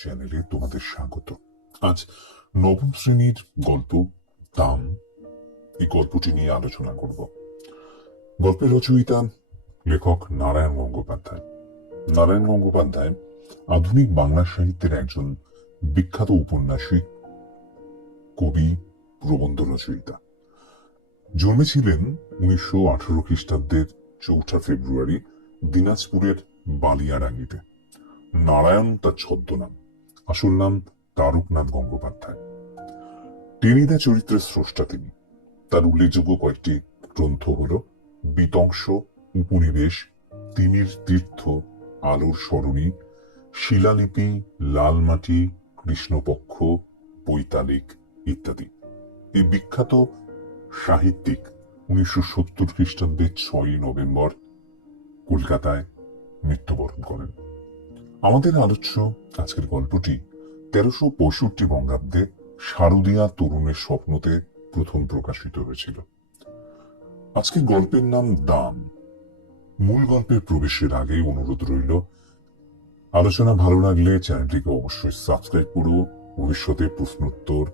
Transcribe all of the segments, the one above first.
চ্যানেলে তোমাদের স্বাগত। আজ নবম শ্রেণীর গল্প দাম এই গল্পটি নিয়ে আলোচনা করব। গল্পের রচয়িতা লেখক নারায়ণ গঙ্গোপাধ্যায়। নারায়ণ গঙ্গোপাধ্যায় আধুনিক বাংলা সাহিত্যের একজন বিখ্যাত ঔপন্যাসিক, কবি, প্রবন্ধ রচয়িতা। জন্মেছিলেন 1918 খ্রিস্টাব্দের 4 ফেব্রুয়ারি দিনাজপুরের বালিয়াডাঙ্গিতে। নারায়ণ তার ছদ্মনাম, আসল নাম তারকনাথ গঙ্গোপাধ্যায়। টেনিদা চরিত্রের স্রষ্টা তিনি। তার উল্লেখযোগ্য কয়েকটি গ্রন্থ হল বিতংশ, উপনিবেশ, তিমির তীর্থ, আলোর সরণি, শিলালিপি, লালমাটি, কৃষ্ণপক্ষ, বৈতালিক ইত্যাদি। এই বিখ্যাত সাহিত্যিক 1970 খ্রিস্টাব্দের 6 নভেম্বর কলকাতায় মৃত্যুবরণ করেন। আমাদের আলোচ্য আজকের গল্পটি 1365 বঙ্গাব্দে শারদীয়া তরুণের স্বপ্নতে প্রথম প্রকাশিত হয়েছিল। আজকের গল্পের নাম দাম। মূল গল্পের প্রবেশের আগে অনুরোধ রইল, আলোচনা ভালো লাগলে চ্যানেলটিকে অবশ্যই সাবস্ক্রাইব করো। ভবিষ্যতে প্রশ্নোত্তর,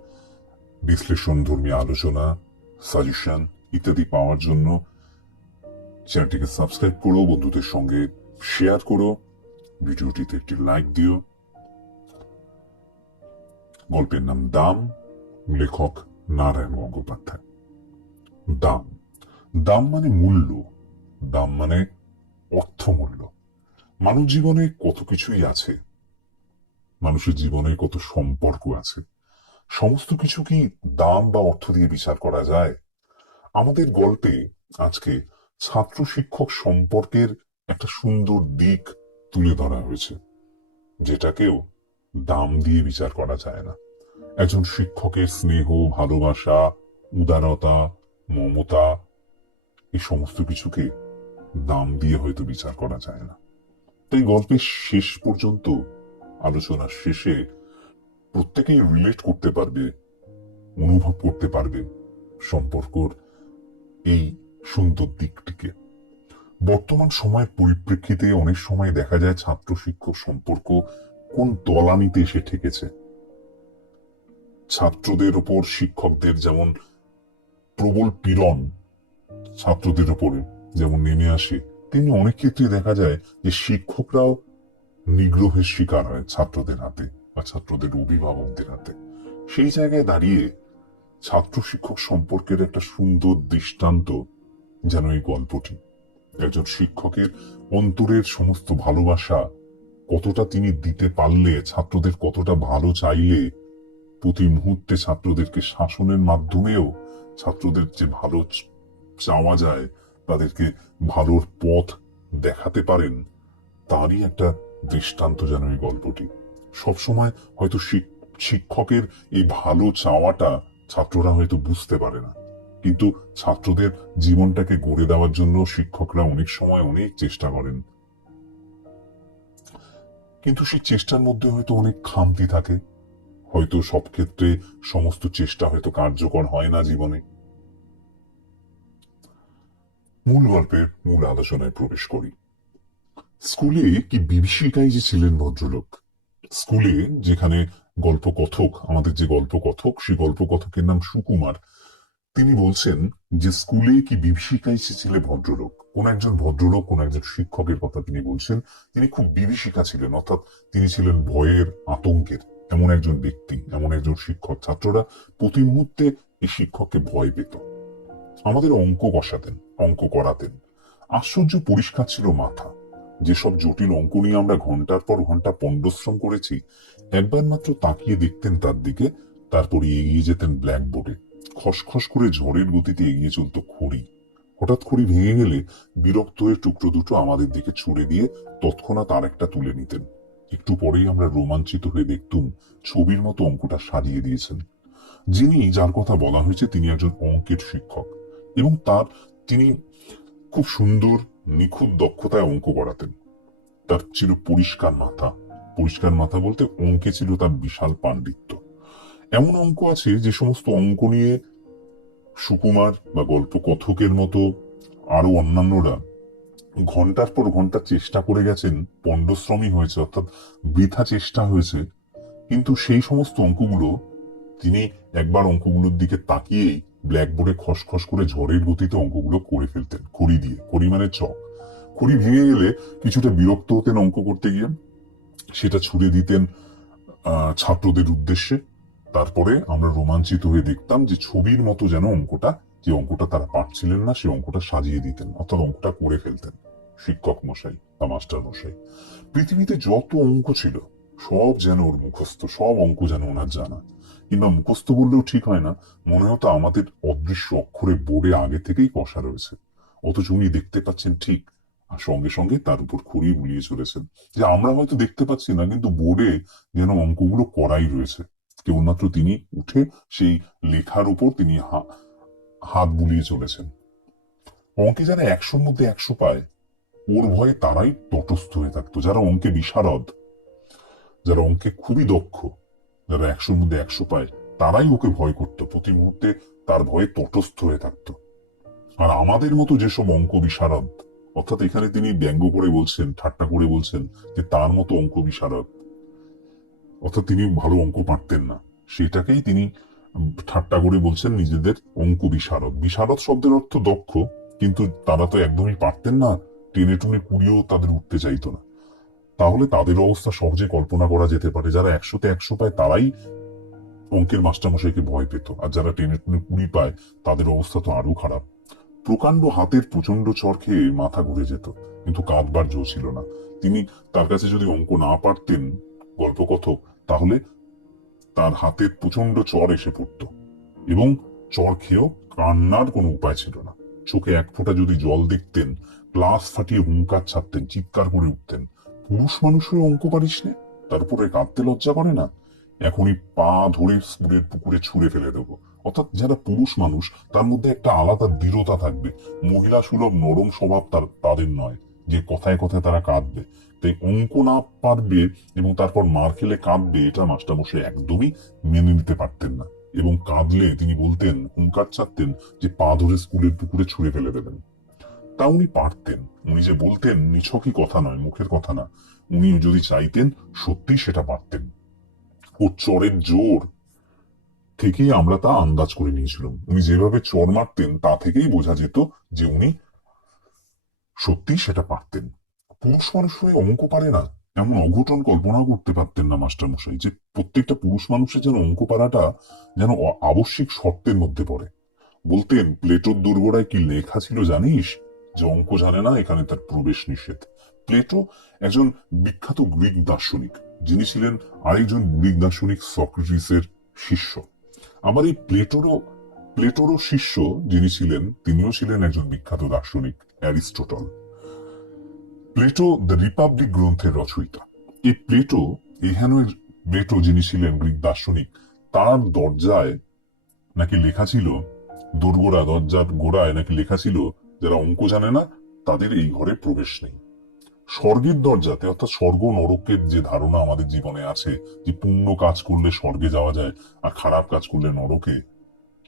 বিশ্লেষণ ধর্মী আলোচনা, সাজেশন ইত্যাদি পাওয়ার জন্য চ্যানেলটিকে সাবস্ক্রাইব করো, বন্ধুদের সঙ্গে শেয়ার করো, ভিডিওটিতে একটি লাইক দিও। গল্পের নাম দাম, লেখক নারায়ণ গঙ্গোপাধ্যায়। দাম, দাম মানে মূল্য, দাম মানে অর্থমূল্য। মানব জীবনে কত কিছুই আছে, মানুষের জীবনে কত সম্পর্ক আছে। সমস্ত কিছু কি দাম বা অর্থ দিয়ে বিচার করা যায়? আমাদের গল্পে আজকে ছাত্র শিক্ষক সম্পর্কের একটা সুন্দর দিক তুলে ধরা হয়েছে, যেটাকেও দাম দিয়ে বিচার করা যায় না। একজন শিক্ষকের স্নেহ, ভালোবাসা, উদারতা, মমতা, এই সমস্ত কিছুকে দাম দিয়ে হয়তো বিচার করা যায় না। তাই গল্পের শেষ পর্যন্ত, আলোচনার শেষে প্রত্যেকেই রিলেট করতে পারবে, অনুভব করতে পারবে সম্পর্কর এই সুন্দর দিকটিকে। বর্তমান সময়ের পরিপ্রেক্ষিতে অনেক সময় দেখা যায় ছাত্র শিক্ষক সম্পর্ক কোন তলানিতে এসে ঠেকেছে। ছাত্রদের ওপর শিক্ষকদের যেমন প্রবল পীড়ন ছাত্রদের ওপরে যেমন নেমে আসে, তেমনি অনেক ক্ষেত্রে দেখা যায় যে শিক্ষকরাও নিগ্রহের শিকার হয় ছাত্রদের হাতে বা ছাত্রদের অভিভাবকদের হাতে। সেই জায়গায় দাঁড়িয়ে ছাত্র শিক্ষক সম্পর্কের একটা সুন্দর দৃষ্টান্ত যেন এই গল্পটি। একজন শিক্ষকের অন্তরের সমস্ত ভালোবাসা কতটা তিনি দিতে পারলে, ছাত্রদের কতটা ভালো চাইলে, প্রতি মুহূর্তে ছাত্রদেরকে শাসনের মাধ্যমেও ছাত্রদের যে ভালো চাওয়া যায়, তাদেরকে ভালোর পথ দেখাতে পারেন, তারই একটা দৃষ্টান্ত যেন এই গল্পটি। সবসময় হয়তো শিক্ষকের এই ভালো চাওয়াটা ছাত্ররা হয়তো বুঝতে পারে না, কিন্তু ছাত্রদের জীবনটাকে গড়ে দেওয়ার জন্য শিক্ষকরা অনেক সময় অনেক চেষ্টা করেন, কিন্তু সেই চেষ্টার মধ্যে হয়তো অনেক খামতি থাকে। হয়তো সব ক্ষেত্রে সমস্ত চেষ্টা হয়তো কার্যকর হয় না জীবনে। মূল গল্পের মূল আলোচনায় প্রবেশ করি। স্কুলে কি বিভীষিকাই যে ছিলেন ভদ্রলোক। স্কুলে যেখানে গল্পকথক, আমাদের যে গল্পকথক, সেই গল্পকথকের নাম সুকুমার, তিনি বলছেন যে স্কুলে কি বিভীষিকাই ছিলেন ভদ্রলোক। কোন একজন ভদ্রলোক, কোন একজন শিক্ষকের কথা তিনি বলছেন। তিনি খুব বিভীষিকা ছিলেন, অর্থাৎ তিনি ছিলেন ভয়ের, আতঙ্কের এমন একজন ব্যক্তি, এমন একজন শিক্ষক। ছাত্ররা প্রতি মুহূর্তে এই শিক্ষককে ভয় পেত। আমাদের অঙ্ক কষাতেন, অঙ্ক করাতেন। আশ্চর্য পরিষ্কার ছিল মাথা। যেসব জটিল অঙ্ক নিয়ে আমরা ঘন্টার পর ঘন্টা পণ্ডশ্রম করেছি, একবার মাত্র তাকিয়ে দেখতেন তার দিকে, তারপরে এগিয়ে যেতেন ব্ল্যাকবোর্ডে। খসখস করে ঝড়ের গতিতে এগিয়ে চলত খড়ি। হঠাৎ খড়ি ভেঙে গেলে বিরক্ত হয়ে টুকরো দুটো আমাদের দিকে ছুড়ে দিয়ে তৎক্ষণাৎ আর একটা তুলে নিতেন। একটু পরেই আমরা রোমাঞ্চিত হয়ে দেখতুম ছবির মতো অঙ্কটা সাজিয়ে দিয়েছেন। যার কথা বলা হয়েছে তিনি একজন অঙ্কের শিক্ষক, এবং তিনি খুব সুন্দর নিখুঁত দক্ষতায় অঙ্ক করাতেন। তার ছিল পরিষ্কার মাথা। পরিষ্কার মাথা বলতে অঙ্কে ছিল তার বিশাল পাণ্ডিত্য। এমন অঙ্ক আছে যে সমস্ত অঙ্ক নিয়ে সুকুমার বা গল্পকথকের মতো আরো অন্যান্যরা ঘন্টার পর ঘন্টা চেষ্টা করে গেছেন, পণ্ডশ্রমী হয়েছে, অর্থাৎ বৃথা চেষ্টা হয়েছে, কিন্তু সেই সমস্ত অঙ্কগুলো তিনি একবার অঙ্কগুলোর দিকে তাকিয়েই ব্ল্যাকবোর্ডে খসখস করে ঝড়ের গতিতে অঙ্কগুলো করে ফেলতেন, খড়ি দিয়ে। খড়ি মানে চক। খড়ি ভেঙে গেলে কিছুটা বিরক্ত হতেন অঙ্ক করতে গিয়ে, সেটা ছুড়ে দিতেন ছাত্রদের উদ্দেশ্যে। তারপরে আমরা রোমাঞ্চিত হয়ে দেখতাম যে ছবির মতো যেন অঙ্কটা, যে অঙ্কটা তারা পারছিলেন না, সে অঙ্কটা সাজিয়ে দিতেন, অর্থাৎ অঙ্কটা করে ফেলতেন শিক্ষক মশাই বা মাস্টার মশাই। পৃথিবীতে যত অঙ্ক ছিল সব যেন ওর মুখস্থ, সব অঙ্ক যেন ওনার জানা। কিংবা মুখস্থ বললেও ঠিক হয় না, মনে হতো আমাদের অদৃশ্য অক্ষরে বোর্ডে আগে থেকেই কষা রয়েছে, অথচ উনি দেখতে পাচ্ছেন ঠিক, আর সঙ্গে সঙ্গে তার উপর খড়ি বুলিয়ে চলেছেন। যে আমরা হয়তো দেখতে পাচ্ছি না, কিন্তু বোর্ডে যেন অঙ্কগুলো করাই রয়েছে। কেবলমাত্র তিনি উঠে সেই লেখার উপর তিনি হাত বুলিয়ে চলেছেন। অঙ্কে যারা 100-র মধ্যে 100 পায়, ওর ভয়ে তারাই তটস্থ হয়ে থাকতো। যারা অঙ্কে বিশারদ, যারা অঙ্কে খুবই দক্ষ, যারা 100-র মধ্যে 100 পায়, তারাই ওকে ভয় করতো, প্রতি মুহূর্তে তার ভয়ে তটস্থ হয়ে থাকতো। আর আমাদের মতো যেসব অঙ্ক বিশারদ, অর্থাৎ এখানে তিনি ব্যঙ্গ করে বলছেন, ঠাট্টা করে বলছেন যে তার মতো অঙ্ক বিশারদ, অর্থাৎ তিনি ভালো অঙ্ক পারতেন না, সেটাকেই তিনি ঠাট্টা করে বলছেন নিজেদের অঙ্ক বিশারদ। বিশারদ শব্দের অর্থ দক্ষ, কিন্তু তারা তো একদমই পারতেন না, টেনে টুনে কুড়িয়েও তাদের উঠতে চাইতো না। তাহলে তাদের অবস্থা সহজে কল্পনা করা যেতে পারে। যারা 100-তে 100 পায় তারাই অঙ্কের মাস্টারমশাইকে ভয় পেত, আর যারা টেনে টুনে 20 পায় তাদের অবস্থা তো আরো খারাপ। প্রকাণ্ড হাতের প্রচন্ড চড় খেয়ে মাথা ঘুরে যেত, কিন্তু কাঁদবার জো ছিল না। তিনি, তার কাছে যদি অঙ্ক না পারতেন গল্পকথক, তাহলে তার হাতের প্রচন্ড চড় এসে পড়ত, এবং চড় খেয়েও কান্নার কোনো উপায় ছিল না। চোখে এক ফোঁটা যদি জল দেখতেন, ক্লাস ফাটিয়ে হুঙ্কার ছাড়তেন, চিৎকার করে উঠতেন, পুরুষ মানুষ হয়ে অঙ্ক পারিস নে, তারপরে কাঁদতে লজ্জা করে না? এখনই পা ধরে স্কুলের পুকুরে ছুঁড়ে ফেলে দেবো। অর্থাৎ যারা পুরুষ মানুষ, তার মধ্যে একটা আলাদা দৃঢ়তা থাকবে। মহিলা সুলভ নরম স্বভাব তাদের নয়, যে কথায় কথায় তারা কাঁদবে। তাই অঙ্ক না পারবে এবং তারপর মার খেলে কাঁদবে, এটা মাস্টারমশাই একদমই মেনে নিতে পারতেন না। এবং কাঁদলে তিনি বলতেন, হুঙ্কার ছাড়তেন যে পা ধরে স্কুলের পুকুরে ছুঁড়ে ফেলে দেবেন। তা উনি পারতেন। উনি যে বলতেন, নিছকই কথা নয়, মুখের কথা না, উনি যদি চাইতেন সত্যি সেটা পারতেন। ওর চড়ের জোর থেকেই আমরা তা আন্দাজ করে নিয়েছিলাম। উনি যেভাবে চড় মারতেন তা থেকেই বোঝা যেত যে উনি সত্যি সেটা পারতেন। পুরুষ মানুষ হয়ে অঙ্ক পারে না, এমন অঘটন কল্পনাও করতে পারতেন না মাস্টারমশাই, যে প্রত্যেকটা পুরুষ মানুষের যেন অঙ্ক পারাটা যেন আবশ্যিক শর্তের মধ্যে পড়ে। বলতেন, প্লেটোর দোরগোড়ায় কি লেখা ছিল জানিস? যে অঙ্ক জানে না, এখানে তার প্রবেশ নিষেধ। প্লেটো একজন বিখ্যাত গ্রিক দার্শনিক, যিনি ছিলেন আরেকজন গ্রিক দার্শনিক সক্রেটিসের শিষ্য। আবার এই প্লেটোরও শিষ্য যিনি ছিলেন, তিনিও ছিলেন একজন বিখ্যাত দার্শনিক, অ্যারিস্টটল। প্লেটো দ্য রিপাবলিক গ্রন্থের রচয়িতা। এই প্লেটো যিনি ছিলেন গ্রিক দার্শনিক, তার দরজায় নাকি লেখা ছিল, দরজার গোড়ায় নাকি লেখা ছিল, যারা অঙ্ক জানে না তাদের এই ঘরে প্রবেশ নেই। স্বর্গের দরজাতে, অর্থাৎ স্বর্গ নরকের যে ধারণা আমাদের জীবনে আছে, যে পুণ্য কাজ করলে স্বর্গে যাওয়া যায় আর খারাপ কাজ করলে নরকে,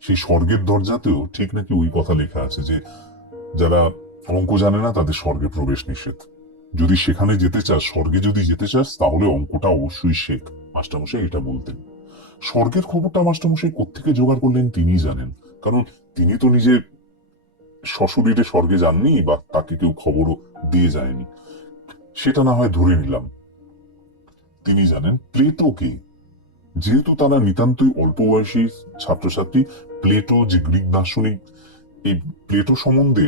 সেই স্বর্গের দরজাতেও ঠিক নাকি ওই কথা লেখা আছে যে যারা অঙ্ক জানে না তাদের স্বর্গে প্রবেশ নিষেধ। যদি সেখানে যেতে চাস, স্বর্গে যদি যেতে চাস, তাহলে অঙ্কটা অবশ্যই শেখ। মাস্টারমশাই এটা বলতেন। স্বর্গের খবরটা মাস্টারমশাই কোত্থেকে জোগাড় করলেন তিনিই জানেন, কারণ তিনি তো নিজে সশরীরে স্বর্গে যাননি, বা তাকে কেউ খবরও দিয়ে যায়নি। সেটা না হয় ধরে নিলাম, তিনি জানেন। প্লেটোকে, যেহেতু তারা নিতান্তই অল্প বয়সী ছাত্রছাত্রী, প্লেটো যে গ্রিক দার্শনিক, এই প্লেটো সম্বন্ধে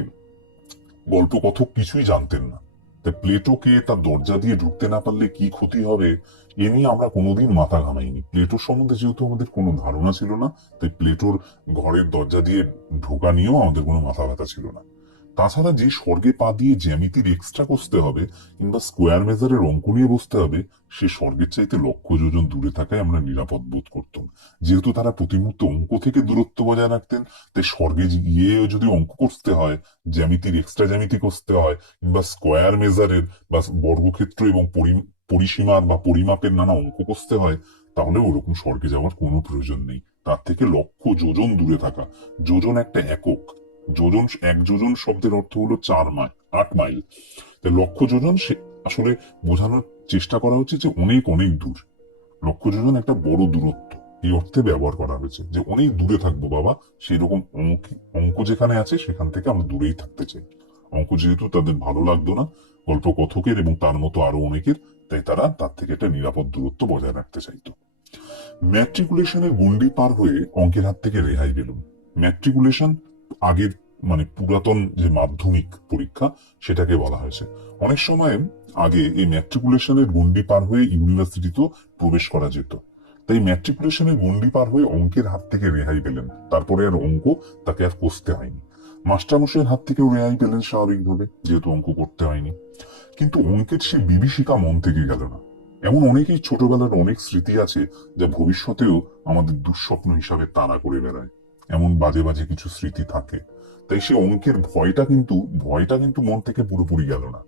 গল্পকথক কিছুই জানতেন না। তাই প্লেটোকে তার দরজা দিয়ে ঢুকতে না পারলে কি ক্ষতি হবে, এ নিয়ে আমরা কোনোদিন মাথা ঘামাইনি। প্লেটোর সম্বন্ধে যেহেতু আমাদের কোনো ধারণা ছিল না, তাই প্লেটোর ঘরের দরজা দিয়ে ঢোকা নিয়েও আমাদের কোনো মাথা ব্যথা ছিল না। তাছাড়া যে স্বর্গে পা দিয়ে জ্যামিতির এক্সট্রা কষতে হবে কিংবা স্কোয়ার মেজারের অঙ্ক নিয়ে বসতে হবে, সে স্বর্গের চাইতে লক্ষ যোজন দূরে থাকায় আমরা নিরাপদ বোধ করতাম। যেহেতু তারা প্রতি মুহূর্তে অঙ্ক থেকে দূরত্ব বজায় রাখতেন, তাই স্বর্গে গিয়েও যদি অঙ্ক করতে হয়, জ্যামিতির এক্সট্রা জ্যামিতি করতে হয়, কিংবা স্কোয়ার মেজারের বা বর্গক্ষেত্র এবং পরিসীমার বা পরিমাপের নানা অঙ্ক করতে হয়, তাহলে ওরকম স্বর্গে যাওয়ার কোনো প্রয়োজন নেই। তার থেকে লক্ষ যোজন দূরে থাকা। যোজন একটা একক। যোজন, 1 যোজন শব্দের অর্থ হলো 4 মাইল, 8 মাইল। লক্ষ যোজন, সে আসলে বোঝানোর চেষ্টা করা হচ্ছে যে অনেক অনেক দূর। লক্ষ্য যোজন একটা বড় দূরত্ব, এই অর্থে ব্যবহার করা হয়েছে যে অনেক দূরে থাকবো বাবা, সেই রকম অঙ্ক যেখানে আছে সেখান থেকে আমরা দূরেই থাকতে চাই। অঙ্ক যেহেতু তাদের ভালো লাগতো না গল্প কথকের এবং তার মতো আরো অনেকের, তাই তারা তার থেকে একটা নিরাপদ দূরত্ব বজায় রাখতে চাইতো। ম্যাট্রিকুলেশনের গণ্ডি পার হয়ে অঙ্কের হাত থেকে রেহাই পেলুম। ম্যাট্রিকুলেশন আগের পুরাতন যে মাধ্যমিক পরীক্ষা সেটাকে বলা হয়েছে। অনেক সময় আগে এই ম্যাট্রিকুলেশনের গণ্ডি পার হয়ে ইউনিভার্সিটিতেও প্রবেশ করা যেত। তাই ম্যাট্রিকুলেশনের গণ্ডি পার হয়ে অঙ্কের হাত থেকে রেহাই পেলেন, তারপরে আর অঙ্ক তাকে আর কষতে হয়নি। মাস্টারমশাইয়ের হাত থেকেও রেহাই পেলেন স্বাভাবিকভাবে, যেহেতু অঙ্ক করতে হয়নি। কিন্তু অঙ্কের সে বিভীষিকা মন থেকে গেল না। এমন অনেকেই ছোটবেলার অনেক স্মৃতি আছে যা ভবিষ্যতেও আমাদের দুঃস্বপ্ন হিসাবে তাড়া করে বেড়ায়। এমন বাজে বাজে কিছু স্মৃতি থাকে। তাই সে অঙ্কের ভয়টা কিন্তু মন থেকে পুরোপুরি গেল না।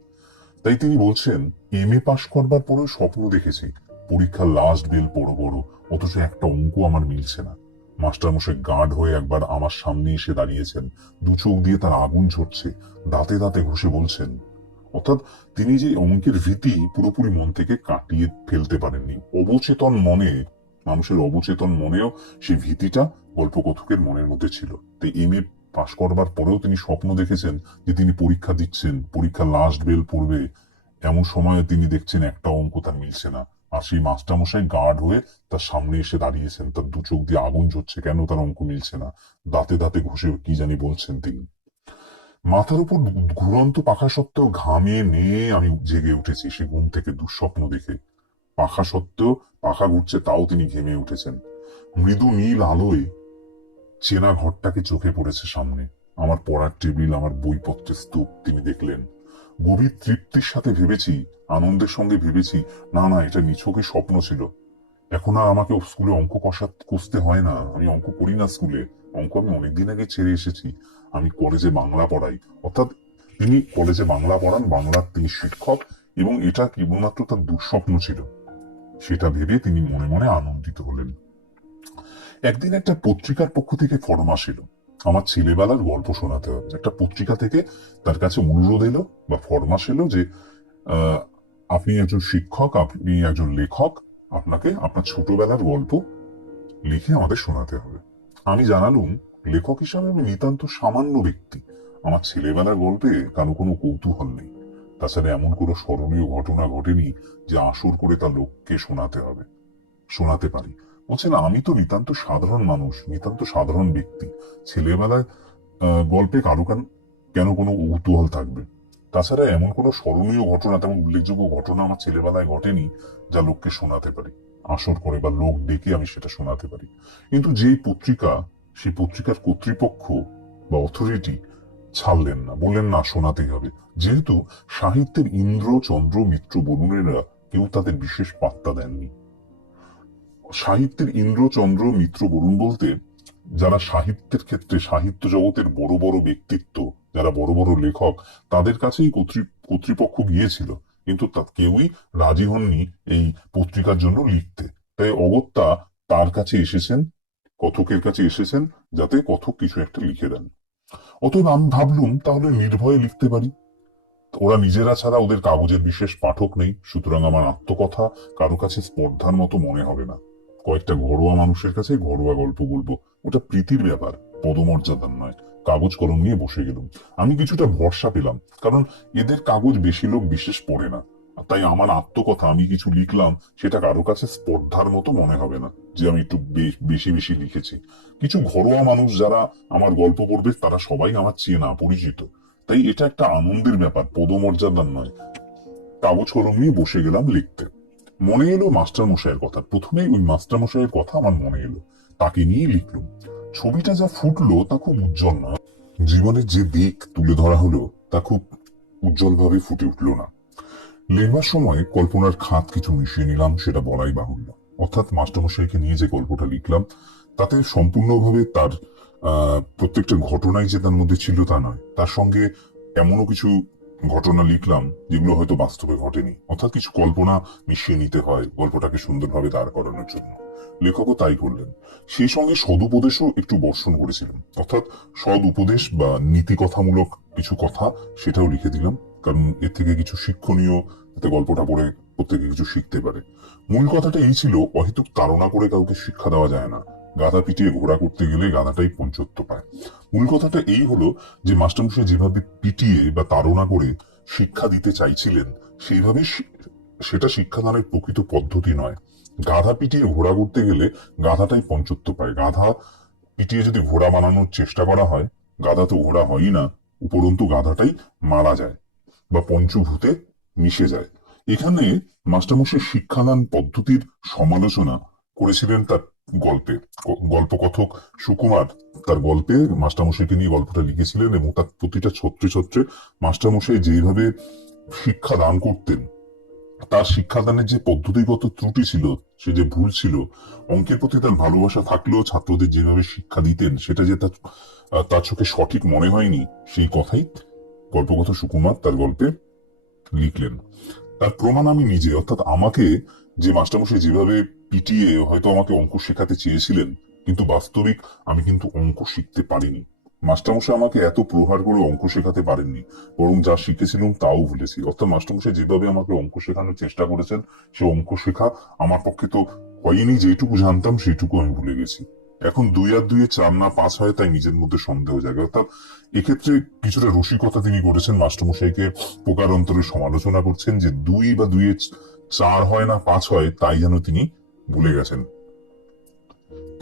তাই তিনি বলছেন, এমএ পাশ করবার পরেও স্বপ্ন দেখেছি পরীক্ষার লাস্ট বেল বড় বড়, অথচ একটা অঙ্ক আমার মিলছে না। মাস্টারমশাই গার্ড হয়ে একবার আমার সামনে এসে দাঁড়িয়েছেন, দু চোখ দিয়ে তার আগুন ঝরছে, দাঁতে দাঁতে ঘষে বলছেন। অর্থাৎ তিনি যে অঙ্কের ভীতি পুরোপুরি মন থেকে কাটিয়ে ফেলতে পারেননি। মানুষের অবচেতন মনেও সেই ভীতিটা গল্পকথকের মনের মধ্যে ছিল। তাই এমএ পাশ করবার পরেও তিনি স্বপ্ন দেখেছেন যে তিনি পরীক্ষা দিচ্ছেন, পরীক্ষা লাস্ট বেল পড়বে, এমন সময়ে তিনি দেখছেন একটা অঙ্ক তার মিলছে না। আর সেই মাস্টারমশাই গার্ড হয়ে তার সামনে এসে দাঁড়িয়েছেন, তার দু চোখ দিয়ে আগুন ঝরছে, কেন তার অঙ্ক মিলছে না। দাঁতে দাঁতে ঘষে কি জানি বলছেন তিনি। মাথার উপর ঘুরন্ত পাখা সত্ত্বেও ঘামে নিয়ে আমি জেগে উঠেছি সে ঘুম থেকে দুঃস্বপ্ন দেখে। পাখা সত্ত্বেও পাখা ঘুরছে, তাও তিনি ঘেমে উঠেছেন। মৃদু নীল আলোয় চেনা ঘরটাকে চোখে পড়েছে সামনে। আমার পড়ার টেবিল, আমার বইপত্রের স্তূপ তিনি দেখলেন। গভীর তৃপ্তির সাথে ভেবেছি, আনন্দের সঙ্গে ভেবেছি, না না, এটা নিছকই স্বপ্ন ছিল। এখন আর আমাকে স্কুলে অঙ্ক কষতে হয় না। আমি অঙ্ক করি না স্কুলে। অঙ্ক আমি অনেকদিন আগে ছেড়ে এসেছি। আমি কলেজে বাংলা পড়াই। অর্থাৎ তিনি কলেজে বাংলা পড়ান, বাংলার তিনি শিক্ষক, এবং এটা কেবলমাত্র তার দুঃস্বপ্ন ছিল সেটা ভেবে তিনি মনে মনে আনন্দিত হলেন। একদিন একটা পত্রিকার পক্ষ থেকে ফরমাশ এলো, আমার ছেলেবেলার গল্প শোনাতে হবে। একটা পত্রিকা থেকে তার কাছে অনুরোধ এলো বা ফরমাশ এলো যে আহ, আপনি একজন শিক্ষক, আপনি একজন লেখক, আপনাকে আপনার ছোটবেলার গল্প লিখে আমাদের শোনাতে হবে। আমি জানালুম, লেখক হিসাবে আমি নিতান্ত সামান্য ব্যক্তি। আমার ছেলেবেলার গল্পে কারো কোনো কৌতূহল নেই। তাছাড়া এমন কোনো স্মরণীয় ঘটনা ঘটেনি যে আসর করে তা লোককে শোনাতে পারি। বলছে না, আমি তো নিতান্ত সাধারণ মানুষ, নিতান্ত সাধারণ ব্যক্তি। ছেলেবেলায় গল্পে কেন কোনো কৌতূহল থাকবে? তাছাড়া এমন কোনো স্মরণীয় ঘটনা, তেমন উল্লেখযোগ্য ঘটনা আমার ছেলেবেলায় ঘটেনি যা লোককে শোনাতে পারি, আসর করে বা লোক ডেকে আমি সেটা শোনাতে পারি। কিন্তু সেই পত্রিকার কর্তৃপক্ষ বা অথরিটি ছাড়লেন না, বললেন না, শোনাতেই হবে। যেহেতু সাহিত্যের ইন্দ্র, চন্দ্র, মিত্র, বরুণেরা কেউ তাদের বিশেষ পাত্তা দেননি। সাহিত্যের ইন্দ্র, চন্দ্র, মিত্র, বরুণ বলতে যারা সাহিত্যের ক্ষেত্রে সাহিত্য জগতের বড় বড় ব্যক্তিত্ব, যারা বড় বড় লেখক, তাদের কাছেই কর্তৃপক্ষ গিয়েছিল, কিন্তু তা কেউই রাজি হননি এই পত্রিকার জন্য লিখতে। তাই অগত্যা তার কাছে এসেছেন, কথকের কাছে এসেছেন, যাতে কথক কিছু একটা লিখে দেন। অতএব আমি ভাবলুম তাহলে নির্ভয়ে লিখতে পারি। ওরা নিজেরা ছাড়া ওদের কাগজের বিশেষ পাঠক নেই, সুতরাং আমার আত্মকথা কারো কাছে স্পর্ধার মতো মনে হবে না। কয়েকটা ঘরোয়া মানুষের কাছে ঘরোয়া গল্প বলবো, ওটা প্রীতির ব্যাপার, পদমর্যাদার নয়। কাগজ কলম নিয়ে বসে গেলুম। আমি কিছুটা ভরসা পেলাম, কারণ এদের কাগজ বেশি লোক বিশেষ পড়ে না। তাই আমার আত্মকথা আমি কিছু লিখলাম, সেটা কারো কাছে স্পর্ধার মতো মনে হবে না যে আমি একটু বেশি বেশি লিখেছি। কিছু ঘরোয়া মানুষ যারা আমার গল্প পড়বে তারা সবাই আমার চেনা পরিচিত। তাই এটা একটা আনন্দের ব্যাপার, পদমর্যাদার নয়। কাগজ কলম নিয়ে বসে গেলাম লিখতে। মনে এলো মাস্টার মশাইয়ের কথা। প্রথমেই ওই মাস্টার মশাইয়ের কথা আমার মনে এলো, তাকে নিয়ে লিখলুম। ছবিটা যা ফুটলো তা খুব উজ্জ্বল নয়। জীবনের যে দিক তুলে ধরা হলো তা খুব উজ্জ্বলভাবে ফুটে উঠল না। লেখবার সময় কল্পনার খাত কিছু মিশিয়ে নিলাম, সেটা বলাই বাহুল্য। অর্থাৎ মাস্টারমশাইকে নিয়ে যে গল্পটা লিখলাম তাতে সম্পূর্ণভাবে তার প্রত্যেকটা ঘটনাই যে তার মধ্যে ছিল তা নয়, তার সঙ্গে এমনও কিছু ঘটনা লিখলাম যেগুলো হয়তো বাস্তবে ঘটেনি। অর্থাৎ কিছু কল্পনা মিশিয়ে নিতে হয় গল্পটাকে সুন্দরভাবে দাঁড় করানোর জন্য। লেখকও তাই করলেন। সেই সঙ্গে সদুপদেশও একটু বর্ষণ করেছিলেন, অর্থাৎ সদ উপদেশ বা নীতি কথামূলক কিছু কথা, সেটাও লিখে দিলাম। কারণ এর থেকে কিছু শিক্ষণীয় যাতে গল্পটা পড়ে প্রত্যেকে কিছু শিখতে পারে। মূল কথাটা এই ছিল, অহেতুক তাড়না করে কাউকে শিক্ষা দেওয়া যায় না। গাধা পিটিয়ে ঘোড়া করতে গেলে গাধাটাই পঞ্চত্ব পায়। মূল কথাটা এই হলো যে মাস্টারমশাই যেভাবে পিটিয়ে বা তাড়না করে শিক্ষা দিতে চাইছিলেন, সেইভাবে সেটা শিক্ষাদানের প্রকৃত পদ্ধতি নয়। গাধা পিটিয়ে ঘোড়া করতে গেলে গাধাটাই পঞ্চত্ব পায়। গাধা পিটিয়ে যদি ঘোড়া বানানোর চেষ্টা করা হয়, গাধা তো ঘোড়া হয়ই না, উপরন্তু গাধাটাই মারা যায় বা পঞ্চভূতে মিশে যায়। এখানে মাস্টারমশাই শিক্ষাদান পদ্ধতির সমালোচনা করেছিলেন তার গল্পে। গল্পকথক সুকুমার তার গল্পে মাস্টারমশাইকে নিয়ে গল্পটা লিখেছিলেন, এবং তার প্রতিটা ছত্রে ছত্রে মাস্টারমশাই যেভাবে শিক্ষা দান করতেন, তার শিক্ষাদানের যে পদ্ধতিগত ত্রুটি ছিল, সে যে ভুল ছিল, অঙ্কের প্রতি তার ভালোবাসা থাকলেও ছাত্রদের যেভাবে শিক্ষা দিতেন সেটা যে তার চোখে সঠিক মনে হয়নি, সেই কথাই গল্পকথা সুকুমার তার গল্পে লিখলেন। তার প্রমাণ আমি নিজে, অর্থাৎ আমাকে যে মাস্টারমশাই যেভাবে পিটিয়ে হয়তো আমাকে অঙ্ক শেখাতে চেয়েছিলেন, কিন্তু বাস্তবিক আমি কিন্তু অঙ্ক শিখতে পারিনি। মাস্টারমশাই আমাকে এত প্রহার করে অঙ্ক শেখাতে পারেননি, বরং যা শিখেছিলাম তাও ভুলেছি। অর্থাৎ মাস্টারমশাই যেভাবে আমাকে অঙ্ক শেখানোর চেষ্টা করেছেন, সে অঙ্ক শেখা আমার পক্ষে তো হয়নি। যেটুকু জানতাম সেইটুকু আমি ভুলে গেছি। এখন 2 আর 2 4 না 5 হয়, তাই নিজের মধ্যে সন্দেহ জাগে। অর্থাৎ এক্ষেত্রে কিছুটা রসিকতা তিনি করেছেন, মাস্টারমশাইকে প্রকারান্তরে সমালোচনা করছেন যে 2 বা 2 4 হয় না 5 হয়, তাই যেন তিনি ভুলে গেছেন।